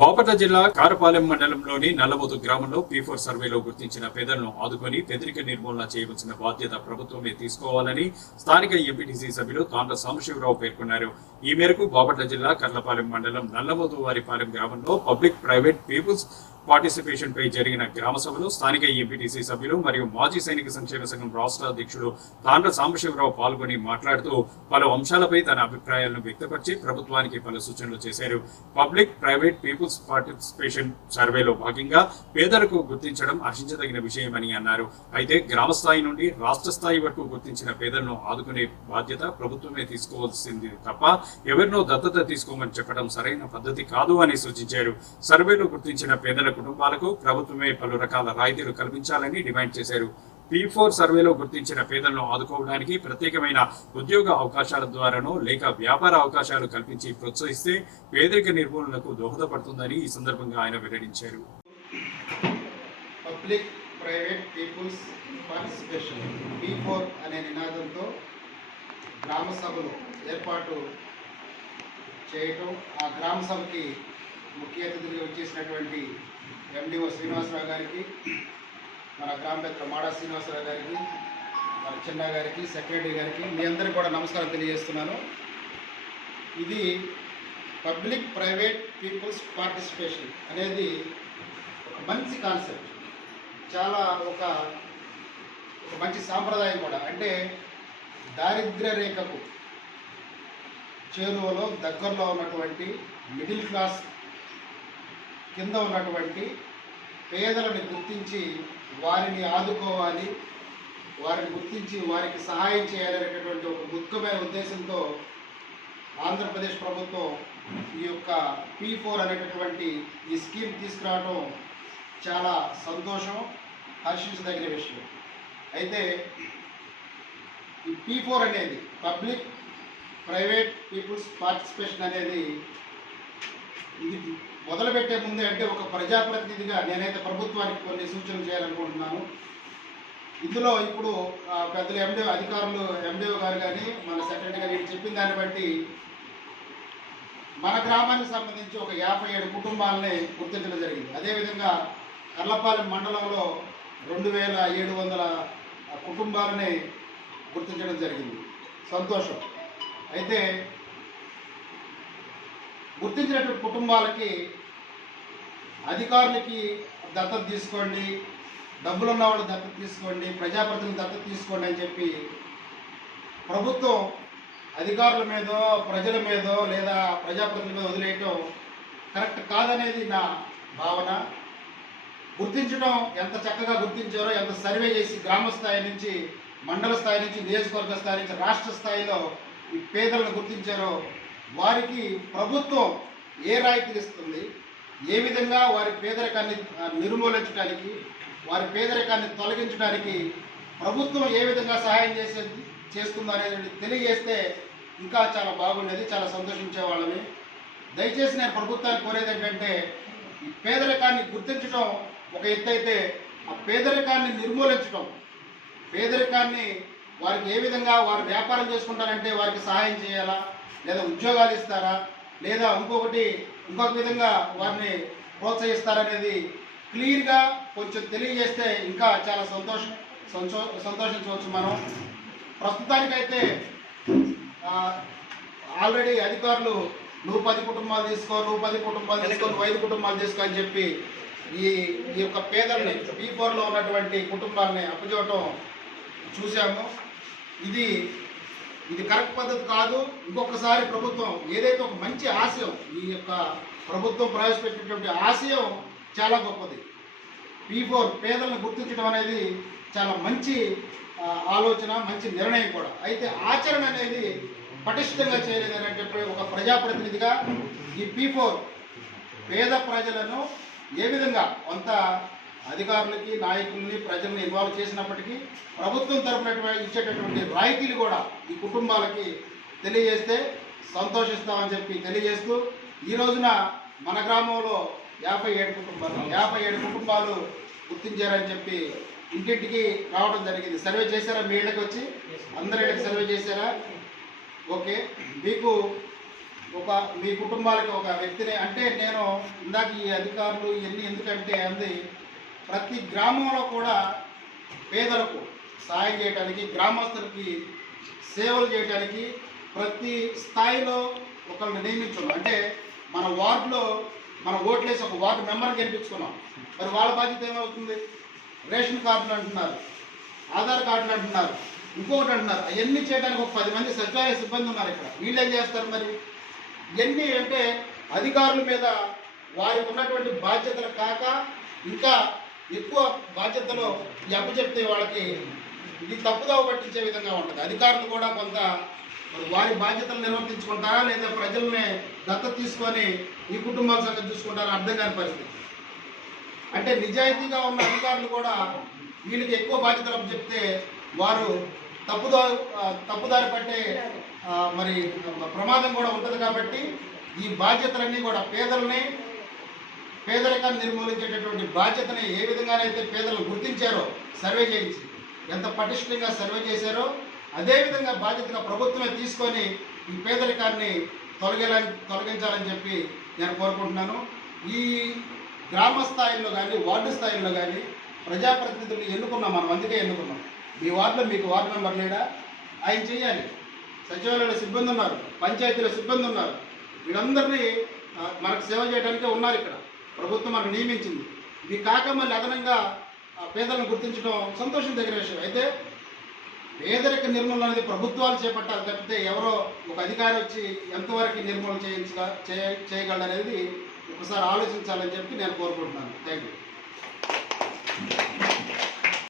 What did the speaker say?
బాపట్ల జిల్లా కారపాలెం మండలంలోని నల్లమోతు గ్రామంలో P4 సర్వేలో గుర్తించిన పేదలను ఆదుకొని పేదరిక నిర్మూలన చేయవలసిన బాధ్యత ప్రభుత్వమే తీసుకోవాలని స్థానిక ఎంపీటీసీ సభ్యులు తాండ్ర సాంబశివరావు పేర్కొన్నారు. ఈ మేరకు బాపట్ల జిల్లా కర్లపాలెం మండలం నల్లమోతు వారిపాలెం గ్రామంలో పబ్లిక్ ప్రైవేట్ పీపుల్స్ పార్టిసిపేషన్ పై జరిగిన గ్రామ సభలో స్థానిక ఎంపీటీసీ సభ్యులు మరియు మాజీ సైనిక సంక్షేమ సంఘం రాష్ట్ర అధ్యక్షుడు తాండ్ర సాంబశివరావు పాల్గొని మాట్లాడుతూ పలు అంశాలపై తన అభిప్రాయాలను వ్యక్తపరిచి ప్రభుత్వానికి పలు సూచనలు చేశారు. పబ్లిక్ ప్రైవేట్ పీపుల్స్ పార్టిసిపేషన్ సర్వేలో భాగంగా పేదలకు గుర్తించడం హర్షించదగిన విషయమని అన్నారు. అయితే గ్రామ స్థాయి నుండి రాష్ట్ర స్థాయి వరకు గుర్తించిన పేదలను ఆదుకునే బాధ్యత ప్రభుత్వమే తీసుకోవాల్సింది తప్ప ఎవరినో దత్తత తీసుకోమని చెప్పడం సరైన పద్ధతి కాదు అని సూచించారు. సర్వేలో గుర్తించిన పేదల కుటుంబాలకు ప్రభుత్వమే పలు రకాల రాయితీలు కల్పించాలని డిమాండ్ చేశారు. P4 సర్వేలో గుర్తించిన పేదలను ఆదుకోవడానికి ప్రత్యేకమైన ఉద్యోగ అవకాశాల ద్వారానో లేక వ్యాపార అవకాశాలు కల్పించి ప్రోత్సహిస్తే పేదరిక నిర్మూలనకు దోహదపడుతుందని ఈ సందర్భంగా ఆయన వెల్లడించారు. Public private peoples participation P4 అనే నినాదంతో గ్రామ సభలు ఏర్పాటు చేయటం, ఆ గ్రామ సభకి ముఖ్య అతిథులుగా వచ్చేసినటువంటి MDO శ్రీనివాసరావు గారికి, మన గ్రామ పెద్ద మాడా శ్రీనివాసరావు గారికి, మన చిన్న గారికి, సెక్రటరీ గారికి మీ అందరికీ కూడా నమస్కారం తెలియజేస్తున్నాను. ఇది పబ్లిక్ ప్రైవేట్ పీపుల్స్ పార్టిసిపేషన్ అనేది ఒక మంచి కాన్సెప్ట్, చాలా ఒక మంచి సాంప్రదాయం కూడా. అంటే దారిద్ర్య రేఖకు చేరువలో దగ్గరలో ఉన్నటువంటి మిడిల్ క్లాస్ కింద ఉన్నటువంటి పేదలను గుర్తించి వారిని ఆదుకోవాలి, వారిని గుర్తించి వారికి సహాయం చేయాలనేటటువంటి ఒక ముఖ్యమైన ఉద్దేశంతో ఆంధ్రప్రదేశ్ ప్రభుత్వం ఈ యొక్క P4 అనేటటువంటి ఈ స్కీమ్ తీసుకురావడం చాలా సంతోషం, హర్షించదగిన విషయం. అయితే ఈ P4 అనేది పబ్లిక్ ప్రైవేట్ పీపుల్స్ పార్టిసిపేషన్ అనేది ఇది మొదలుపెట్టే ముందే, అంటే ఒక ప్రజాప్రతినిధిగా నేనైతే ప్రభుత్వానికి కొన్ని సూచనలు చేయాలనుకుంటున్నాను. ఇందులో ఇప్పుడు పెద్దలు MDO గారు కానీ మన సెక్రటరీ గారు చెప్పిన దాన్ని బట్టి మన గ్రామానికి సంబంధించి ఒక 57 కుటుంబాలని గుర్తించడం జరిగింది. అదేవిధంగా కర్లపాలెం మండలంలో 2700 కుటుంబాలని గుర్తించడం జరిగింది. సంతోషం. అయితే గుర్తించినటువంటి కుటుంబాలకి అధికారులకి దత్తత తీసుకోండి, డబ్బులున్న వాళ్ళు దత్తత తీసుకోండి, ప్రజాప్రతినిధులు దత్తత తీసుకోండి అని చెప్పి ప్రభుత్వం అధికారుల మీదో ప్రజల మీదో లేదా ప్రజాప్రతినిధుల మీద వదిలేయటం కరెక్ట్ కాదనేది నా భావన. గుర్తించడం ఎంత చక్కగా గుర్తించారో, ఎంత సర్వే చేసి గ్రామ స్థాయి నుంచి, మండల స్థాయి నుంచి, నియోజకవర్గ స్థాయి నుంచి, రాష్ట్ర స్థాయిలో ఈ పేదలను గుర్తించారో వారికి ప్రభుత్వం ఏ రాయితీలు ఇస్తుంది, ఏ విధంగా వారి పేదరికాన్ని నిర్మూలించడానికి, వారి పేదరికాన్ని తొలగించడానికి ప్రభుత్వం ఏ విధంగా సహాయం చేస్తుందో అనేది తెలియజేస్తే ఇంకా చాలా బాగుండేది, చాలా సంతోషించే వాళ్ళని. దయచేసి నేను ప్రభుత్వాన్ని కోరేది ఏంటంటే, ఈ పేదరికాన్ని గుర్తించడం ఒక ఎత్తు అయితే, ఆ పేదరికాన్ని నిర్మూలించడం, పేదరికాన్ని వారికి ఏ విధంగా వారు వ్యాపారం చేసుకుంటారంటే వారికి సహాయం చేయాలా, లేదా ఉద్యోగాలు ఇస్తారా, లేదా ఇంకొక విధంగా వారిని ప్రోత్సహిస్తారనేది క్లియర్గా కొంచెం తెలియజేస్తే ఇంకా చాలా సంతోషించవచ్చు మనం. ప్రస్తుతానికైతే ఆల్రెడీ అధికారులు నువ్వు 10 కుటుంబాలు తీసుకో, నువ్వు 10 కుటుంబాలు తీసుకో, నువ్వు 5 కుటుంబాలు తీసుకో అని చెప్పి ఈ యొక్క పేదల్ని P4లో ఉన్నటువంటి కుటుంబాలని అప్పచెప్పటం చూసాము. ఇది కరెక్ట్ పద్ధతి కాదు. ఇంకొకసారి ప్రభుత్వం ఏదైతే ఒక మంచి ఆశయం, ఈ యొక్క ప్రభుత్వం ప్రవేశపెట్టినటువంటి ఆశయం చాలా గొప్పది. P4 పేదలను గుర్తించడం అనేది చాలా మంచి ఆలోచన, మంచి నిర్ణయం కూడా. అయితే ఆచరణ అనేది పటిష్టంగా చేయలేదనేటటువంటి ఒక ప్రజాప్రతినిధిగా ఈ P4 పేద ప్రజలను ఏ విధంగా కొంత అధికారులకి, నాయకుల్ని, ప్రజల్ని ఇన్వాల్వ్ చేసినప్పటికీ ప్రభుత్వం తరఫున ఇచ్చేటటువంటి రాయితీలు కూడా ఈ కుటుంబాలకి తెలియజేస్తే సంతోషిస్తామని చెప్పి తెలియజేస్తూ, ఈ రోజున మన గ్రామంలో 57 కుటుంబాలు గుర్తించారని చెప్పి ఇంటింటికి రావడం జరిగింది. సర్వే చేశారా? మీ ఇళ్ళకి వచ్చి అందరి ఇళ్ళకి సర్వే చేశారా? ఓకే. మీకు ఒక మీ కుటుంబాలకి ఒక వ్యక్తిని అంటే నేను ఇందాక ఈ అధికారులు ఇవన్నీ ఎందుకంటే అంది ప్రతి గ్రామంలో కూడా పేదలకు సాయం చేయడానికి గ్రామస్తులకి సేవలు చేయడానికి ప్రతి స్థాయిలో ఒకరిని నియమించున్నాం. అంటే మన వార్డులో మన ఓట్లేసి ఒక వార్డు మెంబర్ని గెలిపించుకున్నాం. మరి వాళ్ళ బాధ్యత ఏమవుతుంది? రేషన్ కార్డులు అంటున్నారు, ఆధార్ కార్డులు అంటున్నారు, ఇంకొకటి అంటున్నారు. అవన్నీ చేయడానికి ఒక 10 మంది సచివాలయ సిబ్బంది ఉన్నారు ఇక్కడ. వీళ్ళు ఏం చేస్తారు మరి? ఇవన్నీ అంటే అధికారుల మీద వారికి ఉన్నటువంటి బాధ్యతలు కాక ఇంకా ఎక్కువ బాధ్యతలు అప్పచెప్తే వాళ్ళకి ఇది తప్పుదోవ పట్టించే విధంగా ఉంటుంది. అధికారులు కూడా కొంత వారి బాధ్యతలు నిర్వర్తించుకుంటారా లేదా ప్రజల్ని దత్తత తీసుకొని ఈ కుటుంబాల సంగతి చూసుకుంటారా అర్థం కాని పరిస్థితి. అంటే నిజాయితీగా ఉన్న అధికారులు కూడా వీళ్ళకి ఎక్కువ బాధ్యతలు చెప్తే వారు తప్పుదారి పట్టే మరి ప్రమాదం కూడా ఉంటుంది. కాబట్టి ఈ బాధ్యతలన్నీ కూడా పేదరికాన్ని నిర్మూలించేటటువంటి బాధ్యతని ఏ విధంగానైతే పేదలను గుర్తించారో సర్వే చేయించి ఎంత పటిష్టంగా సర్వే చేశారో అదేవిధంగా బాధ్యతగా ప్రభుత్వమే తీసుకొని ఈ పేదరికాన్ని తొలగించాలని చెప్పి నేను కోరుకుంటున్నాను. ఈ గ్రామ స్థాయిలో కానీ వార్డు స్థాయిలో కానీ ప్రజాప్రతినిధులు ఎన్నుకున్నాం, మనం అందుకే ఎన్నుకున్నాం. మీ వార్డులో మీకు వార్డు మెంబర్ లేడా? ఆయన చేయాలి. సచివాలయంలో సిబ్బంది ఉన్నారు, పంచాయతీలో సిబ్బంది ఉన్నారు. వీళ్ళందరినీ మనకు సేవ చేయడానికే ఉన్నారు ఇక్కడ. ప్రభుత్వం మనకు నియమించింది. ఇది కాక మళ్ళీ అదనంగా పేదలను గుర్తించడం సంతోషం దగ్గర విషయం. అయితే పేదరిక నిర్మూలన అనేది ప్రభుత్వాలు చేపట్టాలి తప్పితే ఎవరో ఒక అధికారి వచ్చి ఎంతవరకు నిర్మూలన చేయగలడనేది ఒకసారి ఆలోచించాలని చెప్పి నేను కోరుకుంటున్నాను. Thank you.